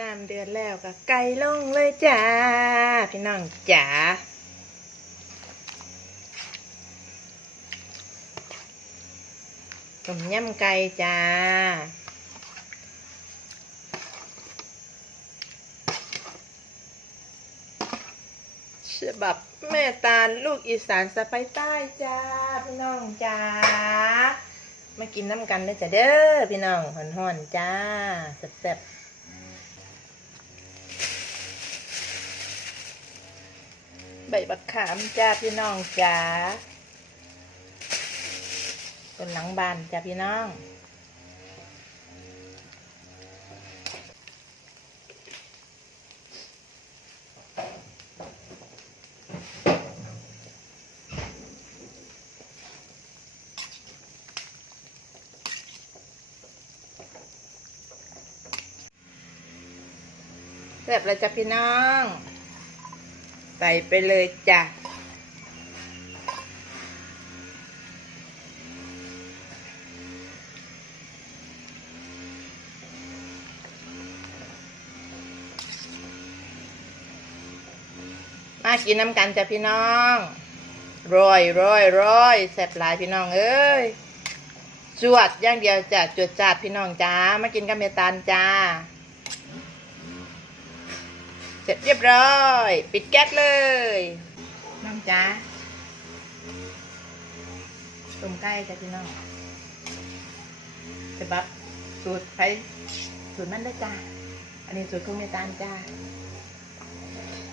น้ำเดือดแล้วก็ไก่ลงเลยจ้า พี่น้องจ๋าต้มยำไก่จ้าฉบับแม่ตาลลูกอีสานสะไปใต้จ้า พี่น้องจ้ามากินน้ำกันเลยจ้ะเด้อพี่น้องหอนๆจ้าแซ่บๆ บบักขามจ้าพี่น้องจ้าบนหลังบานจ้าพี่น้อง เสร็จแล้วจ้ะพี่น้อง ใส่ไปเลยจ้ะมากินน้ำกันจ้ะพี่น้องโรยโรยโรยแซ่บหลายพี่น้องเอ้ยจวดอย่างเดียวจ้ะจวดจัดพี่น้องจ้ามากินกับเมตาลจ้า เสร็จเรียบร้อย ปิดแก๊สเลยน้องจ้าต้มไก่จ้ะพี่น้องจะบับสูตรใครสูตรมันได้จ้าอันนี้สูตรคุณเมตาลจ้า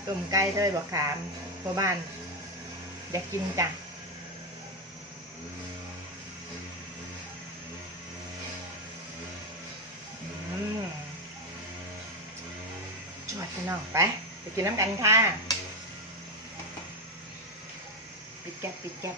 ต้มไก่ด้วยบอกขามพ่อบ้านอยากกินจ้ะ มาพี่น้องไปไปกินน้ำกันค่ะ ปิดแก๊ปปิดแก๊ป